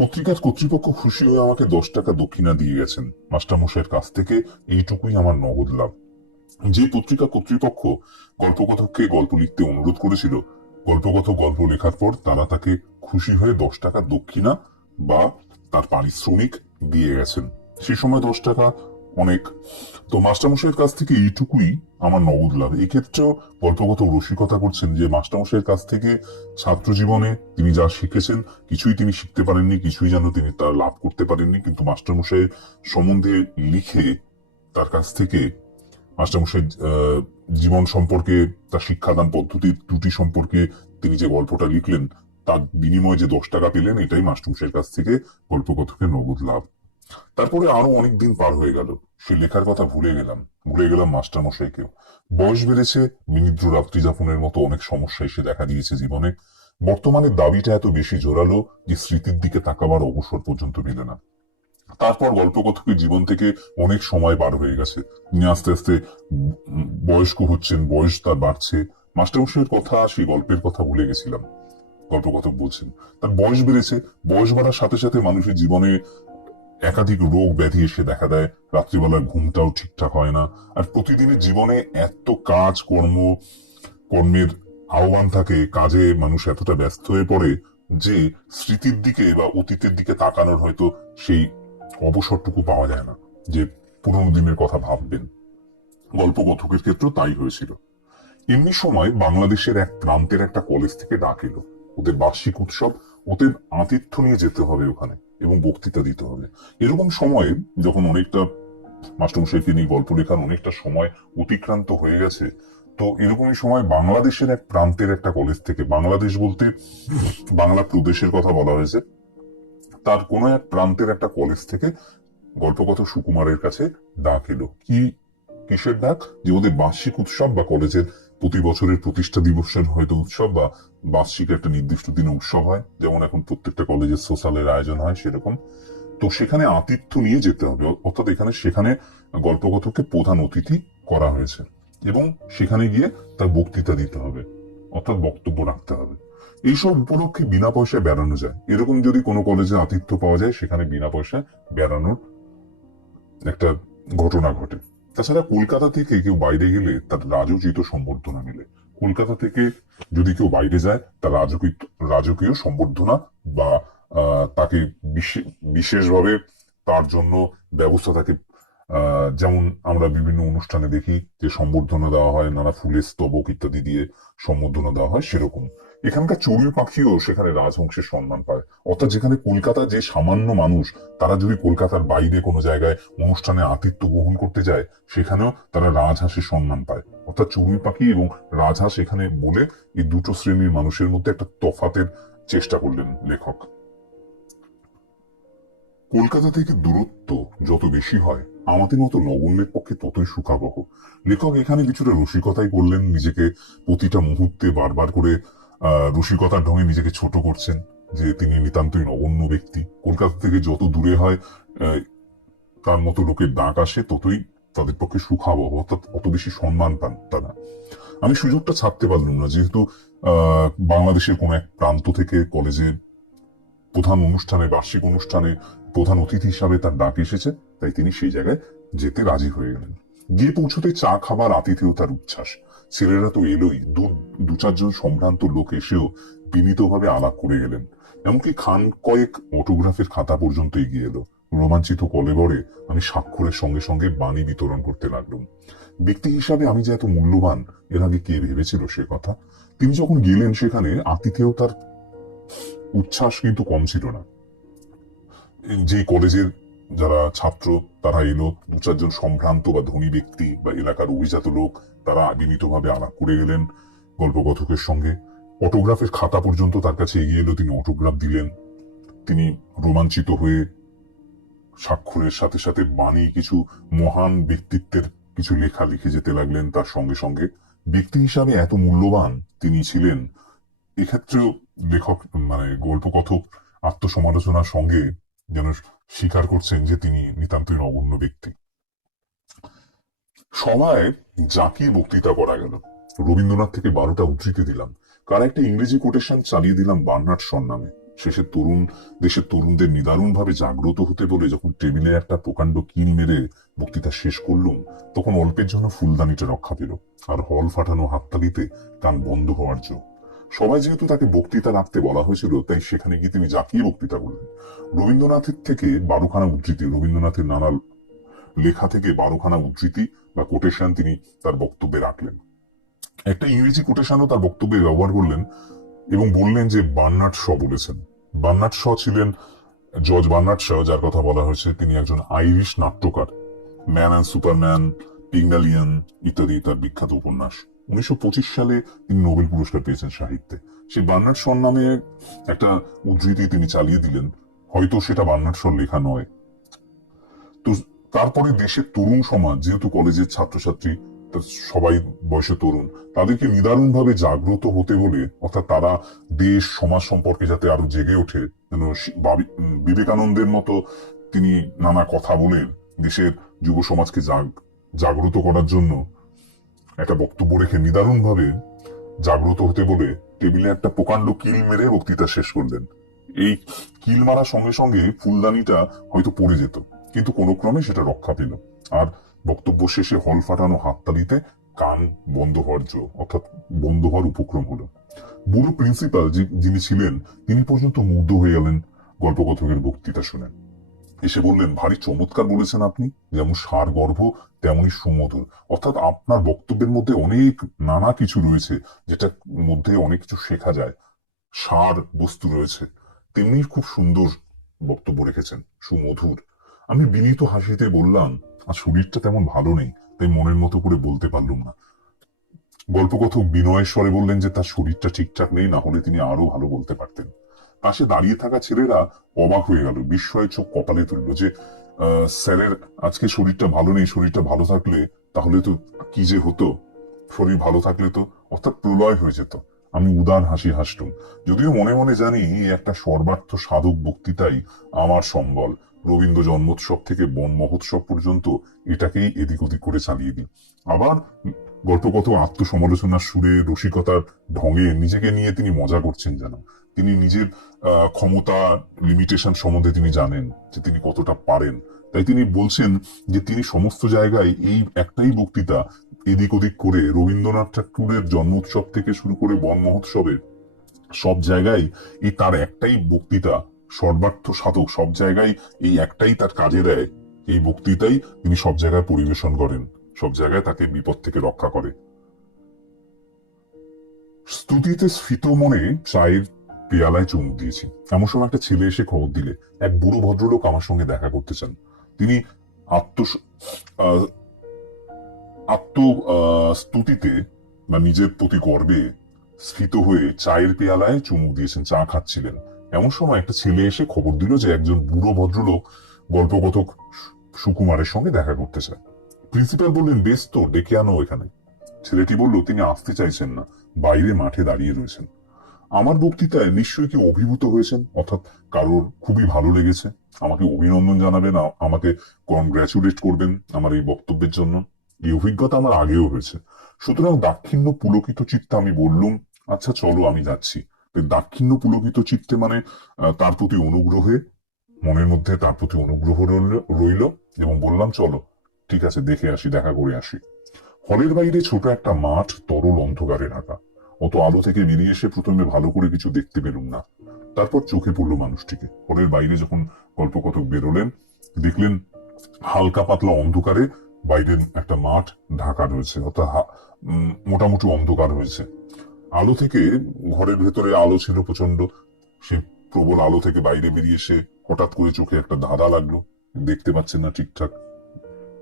পত্রিকার কর্তৃপক্ষ খুশি হয়ে আমাকে 10 টাকা দক্ষিণা দিয়ে গেছেন মাস্টারমশাইয়ের কাছ থেকে। এইটুকুই আমার নগদ লাভ। যে পত্রিকা কর্তৃপক্ষ গল্পকথককে গল্প লিখতে অনুরোধ করেছিল, গল্পকথক গল্প লেখার পর তারা তাকে খুশি হয়ে 10 টাকা দক্ষিণা বা তার পারিশ্রমিক দিয়ে গেছেন। সে সময় 10 টাকা অনেক। তো মাস্টারমশাইয়ের কাছ থেকে এইটুকুই আমার নগদ লাভ। এক্ষেত্রেও গল্পগত রসিকতা করছেন যে মাস্টারমশাইয়ের কাছ থেকে ছাত্র জীবনে তিনি যা শিখেছেন, কিছুই তিনি শিখতে পারেননি, কিছুই যেন তিনি তার লাভ করতে পারেননি। কিন্তু মাস্টারমশাইয়ের সম্বন্ধে লিখে তার কাছ থেকে মাস্টারমশাই জীবন সম্পর্কে, তার শিক্ষাদান পদ্ধতির ত্রুটি সম্পর্কে তিনি যে গল্পটা লিখলেন, তার বিনিময়ে যে 10 টাকা পেলেন, এটাই মাস্টারমশাইয়ের কাছ থেকে গল্পকথকের নগদ লাভ। তারপরে আরো অনেক দিন পার হয়ে গেল, সে লেখার কথা ভুলে গেলাম মাস্টারমশাইকেও। বয়স বেড়েছে, বিনিদ্র রাত্রি যাপনের মতো অনেক সমস্যা এসে দেখা দিয়েছে জীবনে। বর্তমানে দাবিটা এত বেশি জোরালো যে স্মৃতির দিকে তাকাবার অবসর পর্যন্ত মিলে না। তারপর গল্পকথকের জীবন থেকে অনেক সময় পার হয়ে গেছে। তিনি আস্তে আস্তে বয়স্ক হচ্ছেন, বয়স তার বাড়ছে। মাস্টারমশাইয়ের কথা, সেই গল্পের কথা ভুলে গেছিলাম। গল্পকথক বলছেন তার বয়স বেড়েছে, বয়স বাড়ার সাথে সাথে মানুষের জীবনে একাধিক রোগ ব্যাধি এসে দেখা দেয়। রাত্রিবেলার ঘুমটাও ঠিকঠাক হয় না। আর প্রতিদিনের জীবনে এত কাজ কর্মের আহ্বান থাকে, কাজে মানুষ এতটা ব্যস্ত হয়ে পড়ে যে স্মৃতির দিকে বা অতীতের দিকে তাকানোর হয়তো সেই অবসরটুকু পাওয়া যায় না, যে পুরোনো দিনের কথা ভাববেন। গল্পকথকের ক্ষেত্রেও তাই হয়েছিল। এমনি সময় বাংলাদেশের এক প্রান্তের একটা কলেজ থেকে ডাক এলো, ওদের বার্ষিক উৎসব, ওদের আতিথ্য নিয়ে যেতে হবে ওখানে এবং বক্তৃতা দিতে হবে। এরকম সময়ে যখন অনেকটা মাস্টারমশাইকে নিয়ে গল্প লেখার অনেকটা সময় অতিক্রান্ত হয়ে গেছে, তো এরকমই সময় বাংলাদেশের এক প্রান্তের একটা কলেজ থেকে, বাংলাদেশ বলতে বাংলা প্রদেশের কথা বলা হয়েছে, তার কোনো এক প্রান্তের একটা কলেজ থেকে গল্পকথক সুকুমারের কাছে ডাক এলো। কিসের ডাক? যে ওদের বার্ষিক উৎসব বা কলেজের প্রতি বছরের প্রতিষ্ঠা দিবসের হয়তো উৎসব, বা বার্ষিক একটা নির্দিষ্ট দিনে উৎসব হয়, যেমন এখন প্রত্যেকটা কলেজের সোশ্যালের আয়োজন হয় সেরকম। তো সেখানে আতিথ্য নিয়ে যেতে হবে, অর্থাৎ সেখানে গল্পকথককে প্রধান অতিথি করা হয়েছে এবং সেখানে গিয়ে তার বক্তৃতা দিতে হবে, অর্থাৎ বক্তব্য রাখতে হবে। এইসব উপলক্ষে বিনা পয়সায় বেড়ানো যায়। এরকম যদি কোনো কলেজে আতিথ্য পাওয়া যায়, সেখানে বিনা পয়সায় বেড়ানোর একটা ঘটনা ঘটে। তাছাড়া কলকাতা থেকে কেউ বাইরে গেলে তার রাজোচিত সম্বর্ধনা মেলে। কলকাতা থেকে যদি কেউ বাইরে যায়, তার রাজকীয় সম্বর্ধনা বা তাকে বিশেষভাবে তার জন্য ব্যবস্থা থাকে। যেমন আমরা বিভিন্ন অনুষ্ঠানে দেখি যে সম্বর্ধনা দেওয়া হয়, নানা ফুলের স্তবক ইত্যাদি দিয়ে সম্বর্ধনা দেওয়া হয়, সেরকম এখানকার চড়ুই পাখিও সেখানে রাজহংসের সম্মান পায়। অর্থাৎ যেখানে কলকাতা যে সামান্য মানুষ, তারা যদি কলকাতার বাইরে কোনো জায়গায় অনুষ্ঠানে আতিথ্য গ্রহণ করতে যায়, সেখানেও তারা রাজহাঁসের সম্মান পায়। অর্থাৎ চড়ুই পাখি এবং রাজহাঁস এখানে বলে এই দুটো শ্রেণীর মানুষের মধ্যে একটা তফাতের চেষ্টা করলেন লেখক। কলকাতা থেকে দূরত্ব যত বেশি হয়, আমাদের মতো নগণ্যের পক্ষে ততই সুখাবহ। লেখক এখানে কিছুটা রসিকতাই করলেন, নিজেকে প্রতিটা মুহূর্তে বারবার করে রসিকতার ঢঙে নিজেকে ছোট করছেন, যে তিনি নিতান্তই নগণ্য ব্যক্তি। কলকাতা থেকে যত দূরে হয় আহ, তার মতো লোকের ডাক আসে, ততই তাদের পক্ষে সুখাবহ, অর্থাৎ অত বেশি সম্মান পান তারা। আমি সুযোগটা ছাড়তে পারলাম না, যেহেতু বাংলাদেশের কোন এক প্রান্ত থেকে কলেজের প্রধান অনুষ্ঠানে, বার্ষিক অনুষ্ঠানে প্রধান অতিথি হিসাবে তার ডাক এসেছে, তাই তিনি সেই জায়গায় যেতে রাজি হয়ে গেলেন। গিয়ে পৌঁছতে চা খাবার আতিথেয়তার উচ্ছ্বাস। ছেলেরা তো এলোই, দু চারজন সম্ভ্রান্ত লোক এসেও বিনীতভাবে আলাপ করে গেলেন। এমনকি খান কয়েক অটোগ্রাফের খাতা পর্যন্ত এগিয়ে এলো। রোমাঞ্চিত কলেবরে আমি স্বাক্ষরের সঙ্গে সঙ্গে বাণী বিতরণ করতে লাগলাম। ব্যক্তি হিসাবে আমি যে এত মূল্যবান, এর আগে কে ভেবেছিল সে কথা। তিনি যখন গেলেন সেখানে, আতিথেয়তার উচ্ছ্বাস কিন্তু কম ছিল না। যে কলেজের যারা ছাত্র তারা এলো, দু চারজন সম্ভ্রান্ত বা ধনী ব্যক্তি বা এলাকার অভিজাত লোক, তারা বিনীতভাবে আলাপ করে গেলেন গল্পকথকের সঙ্গে। অটোগ্রাফের খাতা পর্যন্ত তার কাছে এগিয়ে এলো, তিনি অটোগ্রাফ দিলেন। তিনি রোমাঞ্চিত হয়ে স্বাক্ষরের সাথে সাথে বাণী, কিছু মহান ব্যক্তিত্বের কিছু লেখা লিখে যেতে লাগলেন তার সঙ্গে সঙ্গে। ব্যক্তি হিসাবে এত মূল্যবান তিনি ছিলেন, এক্ষেত্রেও লেখক মানে গল্পকথক আত্মসমালোচনার সঙ্গে যেন স্বীকার করছেন যে তিনি নিতান্তই নগণ্য ব্যক্তি। সভায় জাঁকিয়ে বক্তৃতা করা গেল। রবীন্দ্রনাথ থেকে 12টা উদ্ধৃতি দিলাম, কার একটা ইংরেজি কোটেশন চালিয়ে দিলাম বার্নার্ড শর নামে। শেষে দেশের তরুণদের নিদারুণ ভাবে জাগ্রত হতে বলে যখন টেবিলে একটা প্রকাণ্ড কিল মেরে বক্তৃতা শেষ করলুম, তখন অল্পের জন্য ফুলদানিটা রক্ষা পেল, আর হল ফাটানো হাততালিতে কান বন্ধ হওয়ার জো। সবাই যেহেতু তাকে বক্তৃতা রাখতে বলা হয়েছিল, তাই সেখানে গিয়ে তিনি জাঁকিয়ে বক্তৃতা করলেন। রবীন্দ্রনাথের থেকে 12খানা উদ্ধৃতি, রবীন্দ্রনাথের নানা লেখা থেকে 12খানা উদ্ধৃতি বা কোটেশন তিনি তার বক্তব্যে রাখলেন। একটা ইংরেজি কোটেশনও তার বক্তব্যে ব্যবহার করলেন এবং বললেন যে বার্নার্ড শ বলেছেন। বার্নার্ড শ ছিলেন জর্জ বার্নার্ড শ, যার কথা বলা হয়েছে। তিনি একজন আইরিশ নাট্যকার। ম্যান অ্যান্ড সুপারম্যান, পিগনালিয়ান ইত্যাদি তার বিখ্যাত উপন্যাস। 1925 সালে তিনি নোবেল পুরস্কার পেয়েছেন সাহিত্যে। সেই বার্নার্ড শর নামে একটা উদ্ধৃতি তিনি চালিয়ে দিলেন, হয়তো সেটা বার্নার্ড শর লেখা নয়। তো তারপরে দেশের তরুণ সমাজ, যেহেতু কলেজের ছাত্রছাত্রী সবাই বয়সে তরুণ, তাদেরকে নিদারুণ ভাবে জাগ্রত হতে বলে, অর্থাৎ তারা দেশ সমাজ সম্পর্কে যাতে আরো জেগে ওঠে, যেন বিবেকানন্দের মতো তিনি নানা কথা বলে দেশের যুব সমাজকে জাগ্রত করার জন্য একটা বক্তব্য রেখে নিদারুণ ভাবে জাগ্রত হতে বলে টেবিলে একটা প্রকাণ্ড কিল মেরে বক্তৃতা শেষ করলেন। এই কিল মারার সঙ্গে সঙ্গে ফুলদানিটা হয়তো পড়ে যেত, কিন্তু কোনো ক্রমে সেটা রক্ষা পেল, আর বক্তব্য শেষে হল ফাটানো হাততালিতে কান বন্ধ হওয়ার অর্থাৎ বন্ধ হওয়ার উপক্রম হলো। বুড়ো প্রিন্সিপাল যিনি ছিলেন, তিনি পর্যন্ত মুগ্ধ হয়ে গেলেন গল্পকথকের বক্তৃতা শুনে। এসে বললেন, ভারী চমৎকার বলেছেন আপনি, যেমন সারগর্ভ তেমনই সুমধুর। অর্থাৎ আপনার বক্তব্যের মধ্যে অনেক নানা কিছু রয়েছে, যেটা মধ্যে অনেক কিছু শেখা যায়, সার বস্তু রয়েছে। তেমনি খুব সুন্দর বক্তব্য রেখেছেন, সুমধুর। আমি বিনীত হাসিতে বললাম, আর শরীরটা তেমন ভালো নেই, তাই মনের মতো করে বলতে পারলুম না। গল্পকথক বিনয়ের স্বরে বললেন যে তার শরীরটা ঠিকঠাক নেই, না হলে তিনি আরো ভালো বলতে পারতেন। পাশে দাঁড়িয়ে থাকা ছেলেরা অবাক হয়ে গেল, বিস্ময়ে চোখ কপালে তুললো যে স্যারের আজকে শরীরটা ভালো নেই, শরীরটা ভালো থাকলে তাহলে তো কি যে হতো, শরীর ভালো থাকলে তো অর্থাৎ প্রলয় হয়ে যেত। আমি উদার হাসি হাসলুম, যদিও মনে মনে জানি একটা সর্বার্থ সাধক বক্তৃতাই আমার সম্বল। রবীন্দ্র জন্মোৎসব থেকে বন মহোৎসব পর্যন্ত এটাকেই এদিক ওদিক করে চালিয়ে দিই। আবার গল্পকথ আত্মসমালোচনার সুরে, রসিকতার ঢঙে নিজেকে নিয়ে তিনি মজা করছেন যেন। তিনি নিজের ক্ষমতা, লিমিটেশন সম্বন্ধে তিনি জানেন যে তিনি কতটা পারেন। তাই তিনি বলছেন যে তিনি সমস্ত জায়গায় এই একটাই বক্তৃতা এদিক ওদিক করে, রবীন্দ্রনাথ ঠাকুরের জন্মোৎসব থেকে শুরু করে বন মহোৎসবে সব জায়গায় এই তার একটাই বক্তৃতা সর্বার্থ সাধক, সব জায়গায় এই একটাই তার কাজে দেয়। এই বক্তৃতাই তিনি সব জায়গায় পরিবেশন করেন, সব জায়গায় তাকে বিপদ থেকে রক্ষা করে। স্তুতিতে স্ফীত মনে চায়ের পেয়ালায় চুমুক দিয়েছি। এমন সময় একটা ছেলে এসে খবর দিলে এক বুড়ো ভদ্রলোক আমার সঙ্গে দেখা করতে চান। তিনি স্তুতিতে বা নিজের প্রতি গর্বে স্ফীত হয়ে চায়ের পেয়ালায় চুমুক দিয়েছেন, চা খাচ্ছিলেন। এমন সময় একটা ছেলে এসে খবর দিল যে একজন বুড়ো ভদ্রলোক গল্পকথক সুকুমারের সঙ্গে দেখা করতে চায়। প্রিন্সিপাল বললেন, বেশ তো, ডেকে আনো এখানে। ছেলেটি বলল তিনি আসতে চাইছেন না, বাইরে মাঠে দাঁড়িয়ে রয়েছেন। আমার বক্তৃতায় নিশ্চয়ই কি অভিভূত হয়েছেন, অর্থাৎ কারোর খুবই ভালো লেগেছে, আমাকে অভিনন্দন জানাবেন, আমাকে কনগ্রাচুলেট করবেন আমার এই বক্তব্যের জন্য। এই অভিজ্ঞতা আমার আগেও হয়েছে। সুতরাং দাক্ষিণ্য পুলকিত চিত্তে আমি বললুম, আচ্ছা চলো, আমি যাচ্ছি। দাক্ষিণ্য পুলকিত চিত্তে মানে তার প্রতি অনুগ্রহে, মনের মধ্যে তার প্রতি অনুগ্রহ রইল এবং বললাম, চলো, ঠিক আছে, দেখে আসি, দেখা করে আসি। হলের বাইরে ছোট একটা মাঠ, তরল অন্ধকারে ঢাকা। অত আলো থেকে বেরিয়ে এসে প্রথমে ভালো করে কিছু দেখতে পেলুম না। তারপর চোখে পড়লো মানুষটিকে। হলের বাইরে যখন গল্পকথক বেরোলেন, দেখলেন হালকা পাতলা অন্ধকারে বাইরের একটা মাঠ ঢাকা রয়েছে, অর্থাৎ মোটামুটি অন্ধকার হয়েছে। আলো থেকে, ঘরের ভেতরে আলো ছিল প্রচন্ড, সে প্রবল আলো থেকে বাইরে বেরিয়ে এসে হঠাৎ করে চোখে একটা ধাঁধা লাগলো, দেখতে পাচ্ছেন না ঠিকঠাক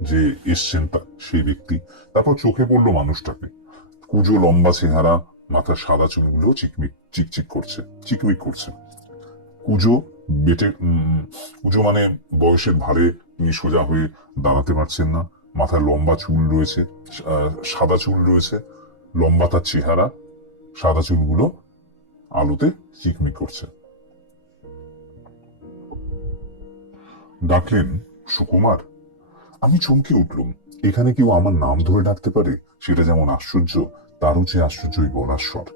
যে এসছেন সেই ব্যক্তি। তারপর চোখে পড়লো মানুষটাকে, কুঁজো লম্বা চেহারা, মাথার সাদা চুলগুলো চিকচিক করছে, চিকমিক করছে। কুঁজো বেটে কুঁজো মানে বয়সের ভারে তিনি সোজা হয়ে দাঁড়াতে পারছেন না, মাথায় লম্বা চুল রয়েছে, সাদা চুল রয়েছে, লম্বা তার চেহারা, সাদা চুলগুলো আলোতে চিকমিক করছে। ডাকলেন, সুকুমার। আমি চমকে উঠলুম, এখানে কেউ আমার নাম ধরে ডাকতে পারে, সেটা যেমন আশ্চর্য, তারও চেয়ে আশ্চর্য ওই গলার স্বর।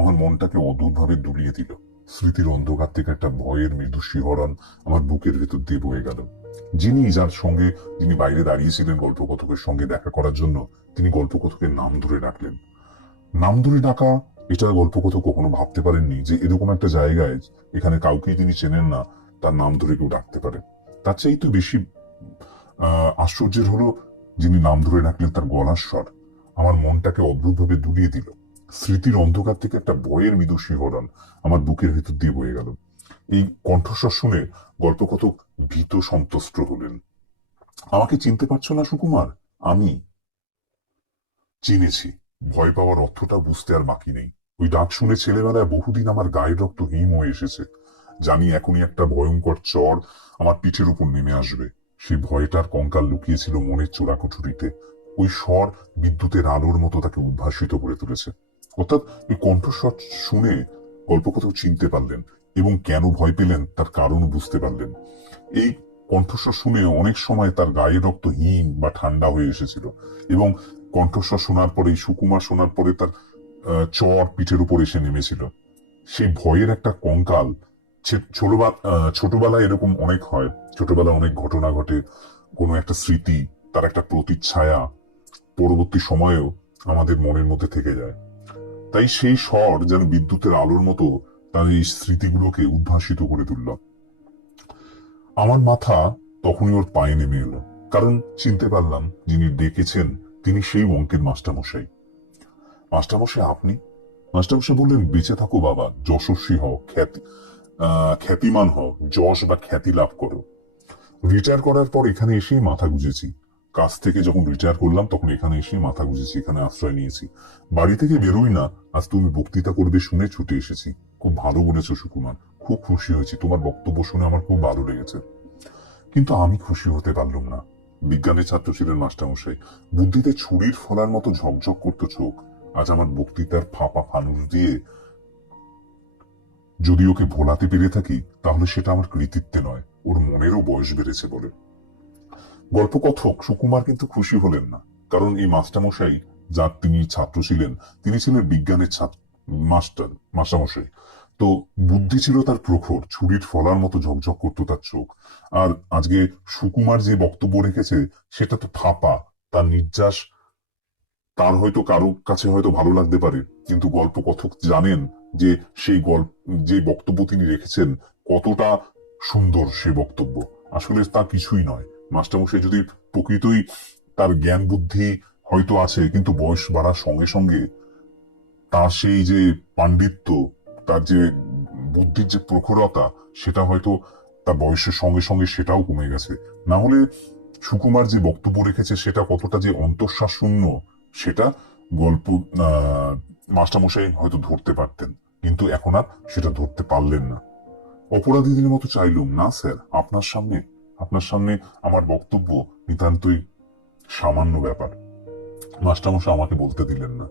আমার মনটাকে অদ্ভুতভাবে দুলিয়ে দিল। স্মৃতির অন্ধকার থেকে একটা ভয়ের মৃদু শিহরণ আমার বুকের ভেতর দিয়ে বয়ে গেল। যার সঙ্গে যিনি বাইরে দাঁড়িয়েছিলেন গল্পকথকের সঙ্গে দেখা করার জন্য, তিনি গল্পকথকের নাম ধরে ডাকলেন। নাম ধরে ডাকা, এটা গল্পকথক কখনো ভাবতে পারেননি যে এরকম একটা জায়গায়, এখানে কাউকেই তিনি চেনেন না, তার নাম ধরে কেউ ডাকতে পারে। তার চাইতে বেশি আশ্চর্যের হলো, যিনি নাম ধরে ডাকলেন তার গলার স্বর আমার মনটাকে অদ্ভুতভাবে দুলিয়ে দিল। স্মৃতির অন্ধকার থেকে একটা ভয়ের মৃদু শিহরণ আমার বুকের ভেতর দিয়ে বয়ে গেল। এই কণ্ঠস্বর শুনে গল্পকথক ভীত সন্ত্রস্ত হলেন। আমাকে চিনতে পারছো না সুকুমার? আমি চিনেছি। ভয় পাওয়ার অর্থটা বুঝতে আর বাকি নেই। ওই ডাক শুনে ছেলেবেলায় বহুদিন আমার গায়ের রক্ত হিম হয়ে এসেছে। জানি এখনই একটা ভয়ঙ্কর চর আমার পিঠের উপর নেমে আসবে। সেই ভয়টার কঙ্কাল লুকিয়েছিল মনের চোরাকুঠুরিতে। ওই স্বর বিদ্যুতের আলোর মতো তাকে উদ্ভাসিত করে তুলেছে। অর্থাৎ এই কণ্ঠস্বর শুনে গল্পকথক চিনতে পারলেন এবং কেন ভয় পেলেন তার কারণ বুঝতে পারলেন। এই কণ্ঠস্বর শুনে অনেক সময় তার গায়ের রক্ত হিম বা ঠান্ডা হয়ে এসেছিল এবং কণ্ঠস্বর শোনার পরে, সুকুমার শোনার পরে তার চর পিঠের উপর এসে নেমেছিল। সেই ভয়ের একটা কঙ্কাল। ছোটবেলায় এরকম অনেক হয়, ছোটবেলায় অনেক ঘটনা ঘটে, কোনো একটা স্মৃতি, তার একটা প্রতিচ্ছায়া পরবর্তী সময়েও আমাদের মনের মধ্যে থেকে যায়। তাই সেই স্বর যেন বিদ্যুতের আলোর মতো তার এই স্মৃতিগুলোকে উদ্ভাসিত করে তুলল। আমার মাথা তখনই ওর পায়ে নেমে এলো, কারণ চিনতে পারলাম যিনি ডেকেছেন তিনি সেই অঙ্কের মাস্টারমশাই। মাস্টারমশাই আপনি? মাস্টারমশাই বললেন, বেঁচে থাকো বাবা, যশস্বী হও, খ্যাতিমান হও, যশ বা খ্যাতি লাভ করো। রিটায়ার করার পর এখানে এসেই মাথা গুঁজেছি। কাজ থেকে যখন রিটায়ার করলাম তখন এখানে এসেই মাথা গুঁজেছি, এখানে আশ্রয় নিয়েছি। বাড়ি থেকে বেরোই না, আজ তুমি বক্তৃতা করবে শুনে ছুটে এসেছি। খুব ভালো বলেছো সুকুমার, খুব খুশি হয়েছি, তোমার বক্তব্য শুনে আমার খুব ভালো লেগেছে। কিন্তু আমি খুশি হতে পারলাম না। বিজ্ঞানের ছাত্র ছিলেন মাস্টারমশাই, বুদ্ধিতে ছুরির ফলার মতো ঝকঝক করতো চোখ। আজ আমার বক্তৃতার ফাঁপা ফানুস দিয়ে যদি ওকে ভোলাতে পেরে থাকি, তাহলে সেটা আমার কৃতিত্বে নয়, ওর মনেরও বয়স বেড়েছে বলে। গল্পকথক সুকুমার কিন্তু খুশি হলেন না, কারণ এই মাস্টারমশাই যার তিনি ছাত্র ছিলেন, তিনি ছিলেন বিজ্ঞানের মাস্টারমশাই। তো বুদ্ধি ছিল তার প্রখর, ছুরির ফলার মতো ঝকঝক করতো তার চোখ। আর আজকে সুকুমার যে বক্তব্য রেখেছে সেটা তো ফাঁপা, তার নির্যাস তার হয়তো কারো কাছে হয়তো ভালো লাগতে পারে, কিন্তু গল্পকথক জানেন যে সেই যে বক্তব্য তিনি রেখেছেন কতটা সুন্দর সে বক্তব্য। আসলে তা কিছুই নয়। মাস্টারমশাই যদি প্রকৃতই তার জ্ঞান বুদ্ধি হয়তো আছে, কিন্তু বয়স বাড়ার সঙ্গে সঙ্গে তার সেই যে পাণ্ডিত্য, তার যে বুদ্ধির যে প্রখরতা, সেটা হয়তো তার বয়সের সঙ্গে সঙ্গে সেটাও কমে গেছে। না হলে সুকুমার যে বক্তব্য রেখেছে সেটা কতটা যে অন্তঃশ্বাস শূন্য, সেটা গল্প মাস্টারমশাই হয়তো ধরতে পারতেন, কিন্তু এখন আর সেটা ধরতে পারলেন না। অপরাধীদের মতো চাইলুম, না স্যার, আপনার সামনে আপনার সামনে আমার বক্তব্য নিতান্তই সামান্য ব্যাপার। মাস্টারমশাই আমাকে বলতে দিলেন না।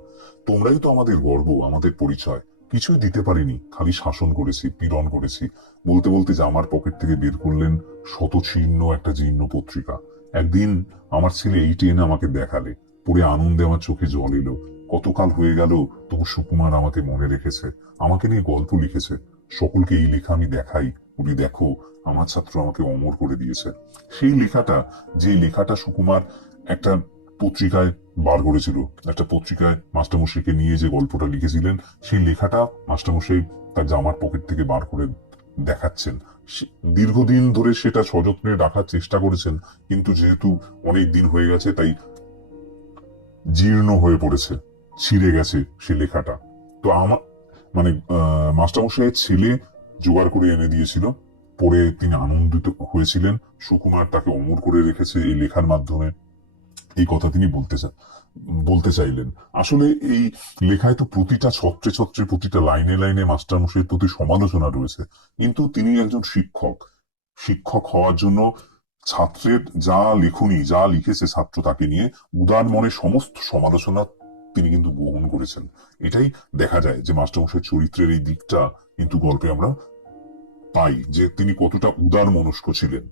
তোমরাই তো আমাদের গর্ব, আমাদের পরিচয়। কিছুই দিতে পারিনি, খালি শাসন করেছি, পীড়ন করেছি। বলতে বলতে যে আমার পকেট থেকে বের করলেন শতছিন্ন একটা জীর্ণ পত্রিকা। একদিন আমার ছেলে এইটে এনে আমাকে দেখালে, পড়ে আনন্দে আমার চোখে জল এলো। কতকাল হয়ে গেল, তবু সুকুমার আমাকে মনে রেখেছে, আমাকে নিয়ে গল্প লিখেছে। সকলকে এই লেখা আমি দেখাই, বলি দেখো আমার ছাত্র আমাকে অমর করে দিয়েছে। সেই লেখাটা, যে লেখাটা সুকুমার একটা পত্রিকায় বার করেছিল, একটা পত্রিকায় মাস্টারমশাইকে নিয়ে যে গল্পটা লিখেছিলেন, সেই লেখাটা মাস্টারমশাই তার জামার পকেট থেকে বার করে দেখাচ্ছেন। দীর্ঘদিন ধরে সেটা সযত্নে রাখার চেষ্টা করেছেন, কিন্তু যেহেতু অনেক দিন হয়ে গেছে তাই জীর্ণ হয়ে পড়েছে, ছিঁড়ে গেছে সে লেখাটা। তো আমার মানে মাস্টারমশাইয়ের ছেলে জোগাড় করে এনে দিয়েছিল, পড়ে তিনি আনন্দিত হয়েছিলেন। সুকুমার তাকে অমর করে রেখেছে এই লেখার মাধ্যমে, এই কথা তিনি বলতে চাইলেন। আসলে এই লেখায় তো প্রতিটা ছত্রে ছত্রে, প্রতিটা লাইনে লাইনে মাস্টারমশাইয়ের প্রতি সমালোচনা রয়েছে। কিন্তু তিনি একজন শিক্ষক, শিক্ষক হওয়ার জন্য ছাত্রের যা লেখনী, যা লিখেছে ছাত্র তাকে নিয়ে, উদার মনে সমস্ত সমালোচনা তিনি কিন্তু গ্রহণ করেছেন। এটাই দেখা যায় যে মাস্টারমশাই চরিত্রের এই দিকটা কিন্তু গল্পে আমরা পাই, যে তিনি কতটা উদার মনস্ক ছিলেন।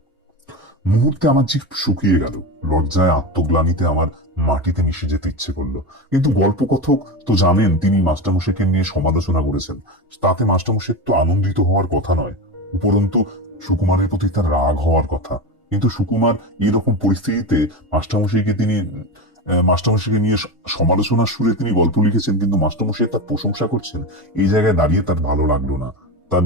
মুহূর্তে আমার জিভ শুকিয়ে গেল, লজ্জায় আত্মগ্লানিতে আমার মাটিতে মিশে যেতে ইচ্ছে করলো। কিন্তু গল্পকথক তো জানেন তিনি মাস্টারমশাইকে নিয়ে সমালোচনা করেছেন, তাতে মাস্টারমশাই তো আনন্দিত হওয়ার কথা নয়, উপরন্তু সুকুমারের প্রতি তার রাগ হওয়ার কথা। কিন্তু সুকুমার এরকম পরিস্থিতিতে মাস্টারমশাইকে নিয়ে সমালোচনার সুরে তিনি গল্প লিখেছেন, কিন্তু মাস্টারমশাই তার প্রশংসা করছেন। এই জায়গায় দাঁড়িয়ে তার ভালো লাগলো না, তার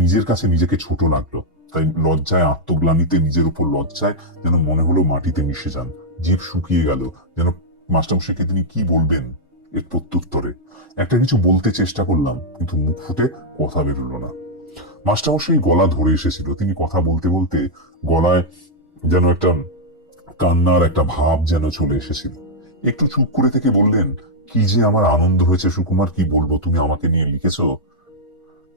নিজের কাছে নিজেকে ছোট লাগলো। তাই লজ্জায়, আত্মগ্লানিতে, নিজের উপর লজ্জায় যেন মনে হলো মাটিতে মিশে যান, জিভ শুকিয়ে গেল, যেন মাস্টারমশাইকে তিনি কি বলবেন এর প্রত্যুত্তরে। একটা কিছু বলতে চেষ্টা করলাম, কিন্তু মুখ ফুটে কথা বেরোলো না। মাস্টারমশাই গলা ধরে এসেছিল, তিনি কথা বলতে বলতে গলায় যেন একটা কান্নার একটা ভাব যেন চলে এসেছিল। একটু চুপ করে থেকে বললেন, কি যে আমার আনন্দ হয়েছে সুকুমার, কি বলবো, তুমি আমাকে নিয়ে লিখেছো,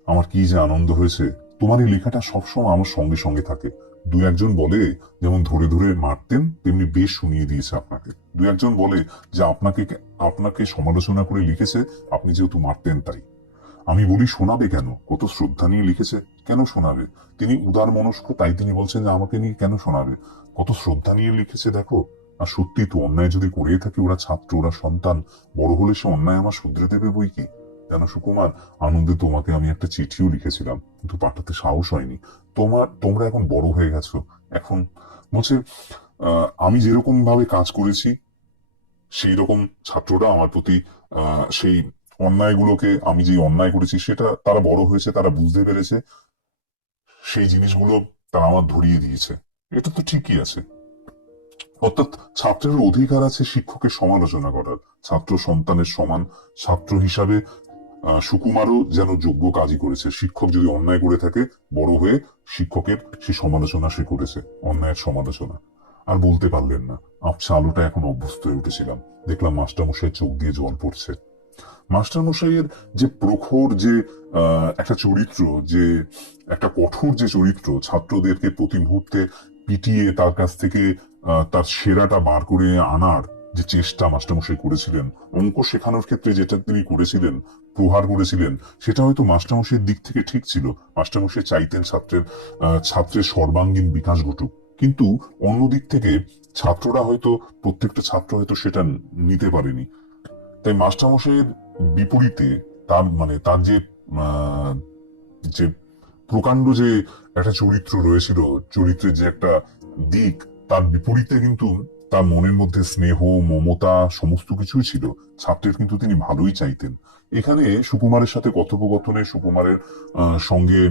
আমার কি যে আনন্দ হয়েছে। তোমার এই লেখাটা সবসময় আমার সঙ্গে সঙ্গে থাকে। দু একজন বলে যেমন ধরে ধরে মারতেন, তেমনি বেশ শুনিয়ে দিয়েছে আপনাকে। দু একজন বলে যে আপনাকে আপনাকে সমালোচনা করে লিখেছে, আপনি যেহেতু মারতেন তাই। আমি বলি শোনাবে কেন, কত শ্রদ্ধা নিয়ে লিখেছে, কেন শোনাবে। তিনি উদার মনস্ক, তাই তিনি বলছেন যে আমাকে নিয়ে কেন শোনাবে, কত শ্রদ্ধা নিয়ে লিখেছে দেখো। আর সত্যি তো, অন্যায় যদি করিয়ে থাকি, ওরা ছাত্র, ওরা সন্তান, বড় হলে সে অন্যায় আমার শুধরে দেবে বই কি। জানো সুকুমার, আনন্দে তোমাকে আমি একটা চিঠিও লিখেছিলাম, কিন্তু পাঠাতে সাহস হয়নি। তোমরা এখন বড় হয়ে গেছো, এখন বলছে আমি যেরকম ভাবে কাজ করেছি সেই রকম ছাত্ররা আমার প্রতি সেই অন্যায়গুলোকে, আমি যে অন্যায় করেছি সেটা তারা বড় হয়েছে, তারা বুঝতে পেরেছে, সেই জিনিসগুলো তারা আমার ধরিয়ে দিয়েছে। এটা তো ঠিকই আছে। অর্থাৎ ছাত্রের অধিকার আছে শিক্ষকের সমালোচনা করার, ছাত্র সন্তানের সমান। ছাত্র হিসাবে সুকুমারও যেন যোগ্য কাজই করেছে। শিক্ষক যদি অন্যায় করে থাকে, বড় হয়ে শিক্ষকের সে সমালোচনা সে করেছে, অন্যায়ের সমালোচনা। আর বলতে পারলেন না, আবছা আলোটা এখন অভ্যস্ত হয়ে উঠেছিলাম। দেখলাম মাস্টারমশাই চোখ দিয়ে জল পড়ছে। মাস্টারমশাইয়ের যে প্রখর, যে একটা চরিত্র, যে একটা কঠোর যে চরিত্র, ছাত্রদেরকে প্রতি মুহূর্তে পিটিয়ে তার কাছ থেকে তার সেরাটা বার করে আনার যে চেষ্টা মাস্টারমশাই করেছিলেন, অঙ্ক শেখানোর ক্ষেত্রে যেটা তিনি করেছিলেন, প্রহার করেছিলেন, সেটা হয়তো মাস্টারমশাইয়ের দিক থেকে ঠিক ছিল। মাস্টারমশাই চাইতেন ছাত্রের সর্বাঙ্গীন বিকাশ ঘটুক, কিন্তু অন্য দিক থেকে ছাত্ররা হয়তো, প্রত্যেকটা ছাত্র হয়তো সেটা নিতে পারেনি। তাই মাস্টারমশাইয়ের বিপরীতে তার যে আহ, যে প্রকাণ্ড যে একটা চরিত্র রয়েছিল, চরিত্রের যে একটা দিক, তার বিপরীতে কিন্তু তার মনের মধ্যে স্নেহ, মমতা সমস্ত কিছুই ছিল। ছাত্রের কিন্তু তিনি ভালোই চাইতেন। এখানে সুকুমারের সাথে কথোপকথনে, সুকুমারের সঙ্গে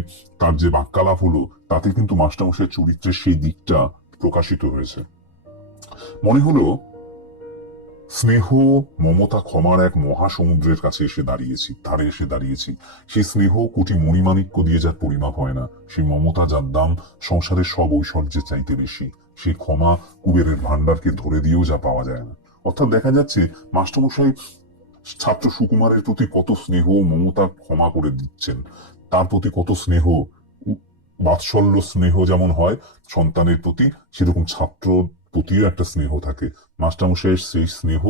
তার যে বাক্যালাপ হলো, তাতে কিন্তু মাস্টারমশাইয়ের চরিত্রের সেই দিকটা প্রকাশিত হয়েছে। মনে হলো স্নেহ, মমতা, ক্ষমার এক মহাসমুদ্রের কাছে ধারে এসে দাঁড়িয়েছি। সেই স্নেহ কোটি মণিমাণিক্য দিয়ে যার পরিমাপ হয় না, সেই মমতা যার দাম সংসারের সব ঐশ্বর্যের চাইতে বেশি, সেই ক্ষমা কুবেরের ভান্ডারকে ধরে দিয়েও যা পাওয়া যায় না। অর্থাৎ দেখা যাচ্ছে মাস্টারমশাই ছাত্র সুকুমারের প্রতি কত স্নেহ, মমতা, ক্ষমা করে দিচ্ছেন, তার প্রতি কত স্নেহ বাৎসল্য স্নেহ যেমন হয় সন্তানের প্রতি, সেরকম ছাত্র প্রতিও একটা স্নেহ থাকে। মাস্টারমশাইয়ের সেই স্নেহ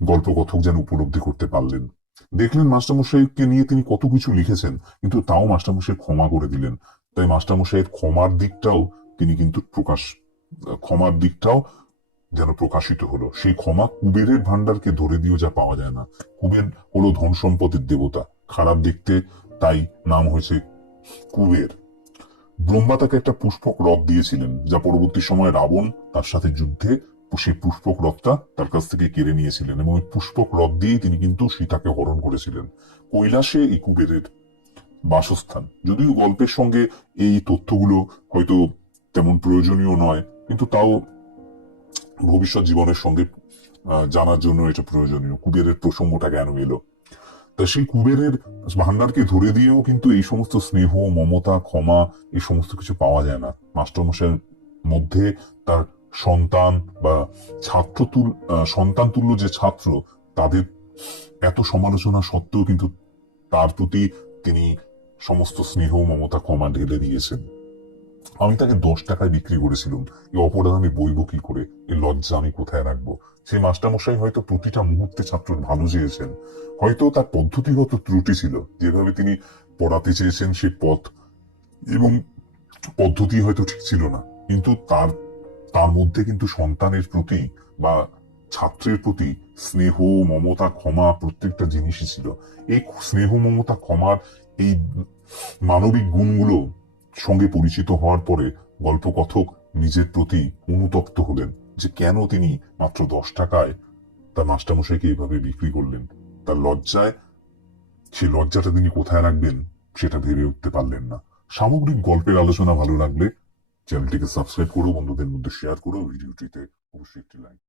গল্পকথক যেন উপলব্ধি করতে পারলেন। দেখলেন মাস্টারমশাইকে নিয়ে তিনি কত কিছু লিখেছেন, কিন্তু তাও মাস্টারমশাই ক্ষমা করে দিলেন। তাই মাস্টারমশাইয়ের ক্ষমার দিকটাও তিনি কিন্তু ক্ষমার দিকটাও যেন প্রকাশিত হলো। সেই ক্ষমা কুবেরের ভান্ডারকে ধরে দিয়েও যা পাওয়া যায় না। কুবের হলো ধন সম্পদের দেবতা, খারাপ দেখতে, তাই নাম হয়েছে কুবের। ব্রহ্মা তাকে একটা পুষ্পক রথ দিয়েছিলেন, যা পরবর্তী সময়ে রাবণ তার সাথে যুদ্ধে সেই পুষ্পক রথটা তার কাছ থেকে কেড়ে নিয়েছিলেন, এবং ওই পুষ্পক রথ দিয়েই তিনি কিন্তু সীতাকে হরণ করেছিলেন। কৈলাসে এই কুবেরের বাসস্থান। যদিও গল্পের সঙ্গে এই তথ্যগুলো হয়তো তেমন প্রয়োজনীয় নয়, কিন্তু তাও ভবিষ্যৎ জীবনের সঙ্গে জানার জন্য এটা প্রয়োজনীয়, কুবেরের প্রসঙ্গটা কেন এলো। তা সেই কুবেরের ভান্ডারকে ধরে দিয়েও কিন্তু এই সমস্ত স্নেহ, মমতা, ক্ষমা, এই সমস্ত কিছু পাওয়া যায় না। মাস্টারমশাইয়ের মধ্যে তার সন্তান বা সন্তান তুল্য যে ছাত্র, তাদের এত সমালোচনা সত্ত্বেও কিন্তু তার প্রতি তিনি সমস্ত স্নেহ, মমতা, ক্ষমা ঢেলে দিয়েছেন। আমি তাকে 10 টাকায় বিক্রি করেছিলাম, এই অপরাধ আমি বইব কি করে, এই লজ্জা আমি কোথায় রাখবো। সেই মাস্টারমশাই হয়তো প্রতিটা মুহূর্তে ছাত্রের ভালো চেয়েছেন, হয়তো তার পদ্ধতিগত ত্রুটি ছিল, যেভাবে তিনি পড়াতে চেয়েছেন সে পথ এবং পদ্ধতি হয়তো ঠিক ছিল না, কিন্তু তার তার মধ্যে কিন্তু সন্তানের প্রতি বা ছাত্রের প্রতি স্নেহ, মমতা, ক্ষমা প্রত্যেকটা জিনিসই ছিল। এই স্নেহ, মমতা, ক্ষমার এই মানবিক গুণগুলো সঙ্গে পরিচিত হওয়ার পরে গল্পকথক নিজের প্রতি অনুতপ্ত হলেন, যে কেন তিনি মাত্র 10 টাকায় তার মাস্টারমশাইকে এইভাবে বিক্রি করলেন। তার লজ্জায়, সেই লজ্জাটা তিনি কোথায় রাখবেন সেটা ভেবে উঠতে পারলেন না। সামগ্রিক গল্পের আলোচনা ভালো লাগলে চ্যানেলটিকে সাবস্ক্রাইব করো, বন্ধুদের মধ্যে শেয়ার করো, ভিডিওটিতে অবশ্যই একটি লাইক